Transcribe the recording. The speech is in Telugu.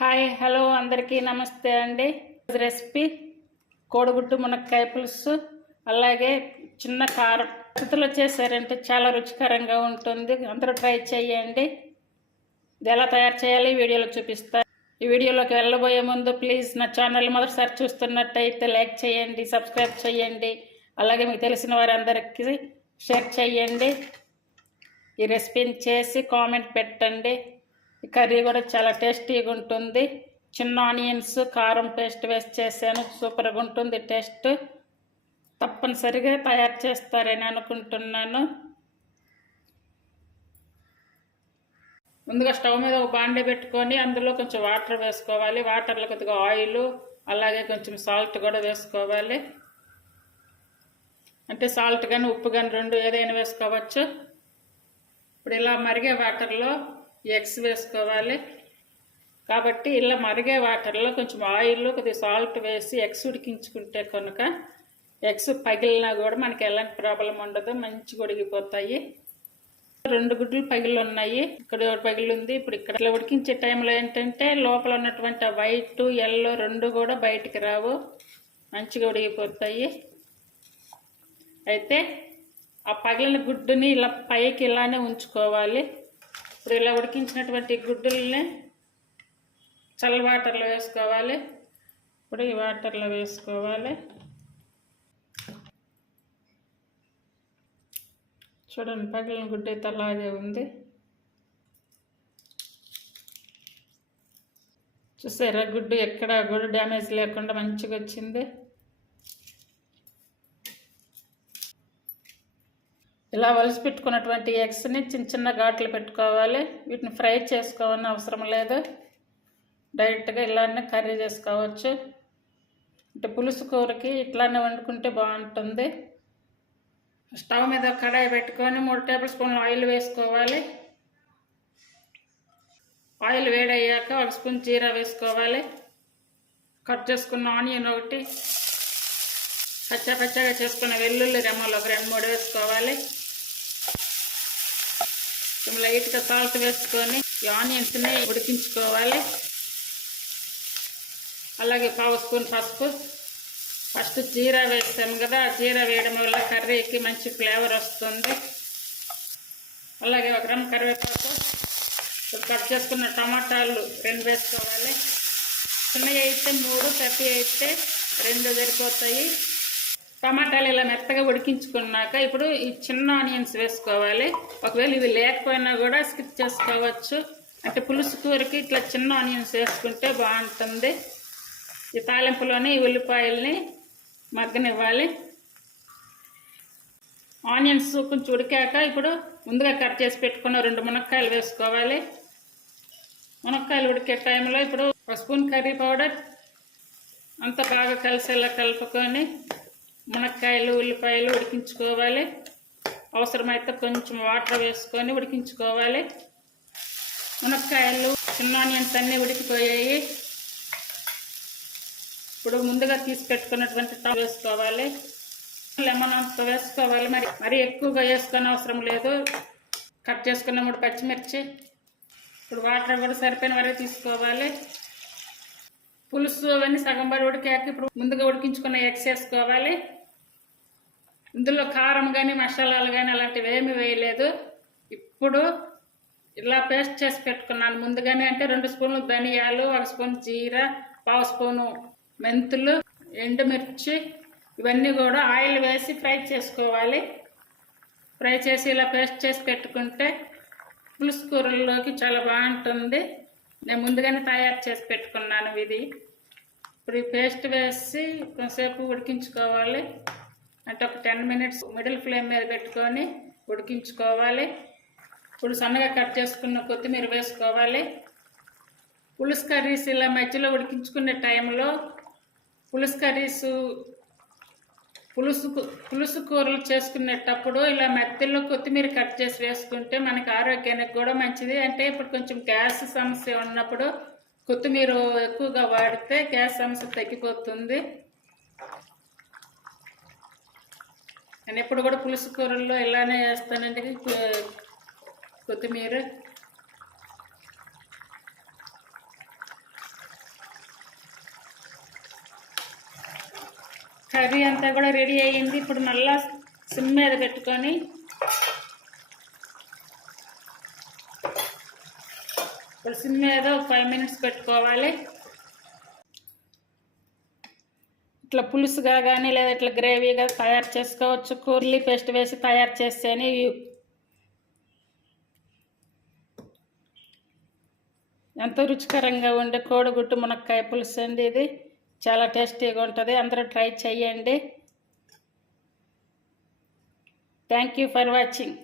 హాయ్ హలో అందరికీ నమస్తే అండి. రెసిపీ కోడిగుడ్డు మునక్కాయ పులుసు, అలాగే చిన్న కారం పద్ధతిలో చేశారంటే చాలా రుచికరంగా ఉంటుంది. అందరూ ట్రై చేయండి. ఇది ఎలా తయారు చేయాలి వీడియోలో చూపిస్తాను. ఈ వీడియోలోకి వెళ్ళబోయే ముందు ప్లీజ్ నా ఛానల్ మొదటిసారి చూస్తున్నట్టయితే లైక్ చేయండి, సబ్స్క్రైబ్ చేయండి, అలాగే మీకు తెలిసిన వారందరికీ షేర్ చేయండి. ఈ రెసిపీని చేసి కామెంట్ పెట్టండి. ఈ కర్రీ కూడా చాలా టేస్టీగా ఉంటుంది. చిన్న ఆనియన్స్ కారం పేస్ట్ వేసి చేశాను, సూపర్గా ఉంటుంది టేస్ట్. తప్పనిసరిగా తయారు చేస్తారని అనుకుంటున్నాను. ముందుగా స్టవ్ మీద ఒక బాండీ పెట్టుకొని అందులో కొంచెం వాటర్ వేసుకోవాలి. వాటర్లో కొద్దిగా ఆయిల్ అలాగే కొంచెం సాల్ట్ కూడా వేసుకోవాలి. అంటే సాల్ట్ కానీ ఉప్పు కానీ రెండు ఏదైనా వేసుకోవచ్చు. ఇప్పుడు ఇలా మరిగే వాటర్లో ఎగ్స్ వేసుకోవాలి. కాబట్టి ఇలా మరిగే వాటర్లో కొంచెం ఆయిల్ కొద్దిగా సాల్ట్ వేసి ఎగ్స్ ఉడికించుకుంటే కనుక ఎగ్స్ పగిలినా కూడా మనకి ఎలాంటి ప్రాబ్లం ఉండదు, మంచిగా ఉడికిపోతాయి. 2 గుడ్లు పగిలి ఉన్నాయి, ఇక్కడ పగిలి ఉంది. ఇప్పుడు ఇక్కడ ఉడికించే టైంలో ఏంటంటే లోపల ఉన్నటువంటి వైట్ ఎల్లో రెండు కూడా బయటికి రావు, మంచిగా ఉడికిపోతాయి. అయితే ఆ పగిలిన గుడ్డుని ఇలా పైకి ఇలానే ఉంచుకోవాలి. ఇప్పుడు ఇలా ఉడికించినటువంటి గుడ్డుల్ని చల్ల వాటర్లో వేసుకోవాలి. ఇప్పుడు ఈ వాటర్లో వేసుకోవాలి. చూడండి, పగిలిన గుడ్డు అయితే అలాగే ఉంది. చూసారా, గుడ్డు ఎక్కడ కూడా డ్యామేజ్ లేకుండా మంచిగా వచ్చింది. ఇలా వలిసి పెట్టుకున్నటువంటి ఎగ్స్ని చిన్న చిన్న ఘాట్లు పెట్టుకోవాలి. వీటిని ఫ్రై చేసుకోవాలని అవసరం లేదు, డైరెక్ట్గా ఇలానే కర్రీ చేసుకోవచ్చు. అంటే పులుసు కూరకి ఇట్లానే వండుకుంటే బాగుంటుంది. స్టవ్ మీద కడాయి పెట్టుకొని 3 టేబుల్ స్పూన్లు ఆయిల్ వేసుకోవాలి. ఆయిల్ వేడయ్యాక 1 స్పూన్ జీరా వేసుకోవాలి. కట్ చేసుకున్న ఆనియన్ ఒకటి, పచ్చగా చేసుకున్న వెల్లుల్లి రెమ్మలు ఒక 2-3 వేసుకోవాలి. లైట్గా సాల్ట్ వేసుకొని ఈ ఆనియన్స్ని ఉడికించుకోవాలి. అలాగే 1/2 స్పూన్ పసుపు. ఫస్ట్ జీరా వేస్తాము కదా, జీరా వేయడం వల్ల కర్రీకి మంచి ఫ్లేవర్ వస్తుంది. అలాగే 1 గ్రామ్ కరివేపాకు, కట్ చేసుకున్న టమాటాలు 2 వేసుకోవాలి. చిన్నవి అయితే 3, పెద్దవి అయితే 2 సరిపోతాయి. టమాటాలు ఇలా మెత్తగా ఉడికించుకున్నాక ఇప్పుడు ఈ చిన్న ఆనియన్స్ వేసుకోవాలి. ఒకవేళ ఇవి లేకపోయినా కూడా స్కిప్ చేసుకోవచ్చు. అంటే పులుసు కూరకి ఇట్లా చిన్న ఆనియన్స్ వేసుకుంటే బాగుంటుంది. ఈ తాలింపులోని ఉల్లిపాయల్ని మగ్గనివ్వాలి. ఆనియన్స్ కొంచెం ఉడికాక ఇప్పుడు ముందుగా కట్ చేసి పెట్టుకున్న 2 మునక్కాయలు వేసుకోవాలి. మునక్కాయలు ఉడికే టైంలో ఇప్పుడు 1 స్పూన్ కర్రీ పౌడర్ అంతా బాగా కలిసేలా కలుపుకొని మునక్కాయలు ఉల్లిపాయలు ఉడికించుకోవాలి. అవసరమైతే కొంచెం వాటర్ వేసుకొని ఉడికించుకోవాలి. మునక్కాయలు చిన్న ఆనియన్స్ అన్నీ ఉడికిపోయాయి. ఇప్పుడు ముందుగా తీసి పెట్టుకున్నటువంటి టాప్ వేసుకోవాలి. లెమన్ అంత వేసుకోవాలి, మరి ఎక్కువగా వేసుకొని అవసరం లేదు. కట్ చేసుకున్న 3 పచ్చిమిర్చి. ఇప్పుడు వాటర్ కూడా సరిపోయిన వరకు తీసుకోవాలి. పులుసు అవన్నీ సగం పడి ఉడికాక ఇప్పుడు ముందుగా ఉడికించుకున్న ఎగ్స్ వేసుకోవాలి. ఇందులో కారం కానీ మసాలాలు కానీ అలాంటివి ఏమీ వేయలేదు. ఇప్పుడు ఇలా పేస్ట్ చేసి పెట్టుకున్నాను ముందుగానే. అంటే 2 స్పూన్లు ధనియాలు, 1 స్పూన్ జీరా, 1/2 స్పూను మెంతులు, ఎండుమిర్చి ఇవన్నీ కూడా ఆయిల్ వేసి ఫ్రై చేసుకోవాలి. ఫ్రై చేసి ఇలా పేస్ట్ చేసి పెట్టుకుంటే పులుసు కూరల్లోకి చాలా బాగుంటుంది. నేను ముందుగానే తయారు చేసి పెట్టుకున్నాను ఇది. ఇప్పుడు ఈ పేస్ట్ వేసి కొంతసేపు ఉడికించుకోవాలి. అంటే ఒక 10 మినిట్స్ మిడిల్ ఫ్లేమ్ మీద పెట్టుకొని ఉడికించుకోవాలి. ఇప్పుడు సన్నగా కట్ చేసుకున్న కొత్తిమీర వేసుకోవాలి. పులుసు కర్రీస్ ఇలా మధ్యలో ఉడికించుకునే టైంలో పులుసు కూరలు చేసుకునేటప్పుడు ఇలా మధ్యలో కొత్తిమీర కట్ చేసి వేసుకుంటే మనకి ఆరోగ్యానికి కూడా మంచిది. అంటే ఇప్పుడు కొంచెం గ్యాస్ సమస్య ఉన్నప్పుడు కొత్తిమీర ఎక్కువగా వాడితే గ్యాస్ సమస్య తగ్గిపోతుంది. నేను ఎప్పుడు కూడా పులుసు కూరల్లో ఇలానే వేస్తానండి కొత్తిమీర. అంతా కూడా రెడీ అయ్యింది. ఇప్పుడు మళ్ళా సిమ్ మీద పెట్టుకొని ఇప్పుడు సిమ్ మీద 5 మినిట్స్ పెట్టుకోవాలి. ఇట్లా పులుసుగా కానీ లేదా ఇట్లా గ్రేవీగా తయారు చేసుకోవచ్చు. కూర్లీ పేస్ట్ వేసి తయారు చేస్తేనే ఎంతో రుచికరంగా ఉండే కోడిగుడ్డు మునక్కాయ పులుసు అండి. ఇది చాలా టేస్టీగా ఉంటుంది. అందరూ ట్రై చేయండి. Thank you for watching.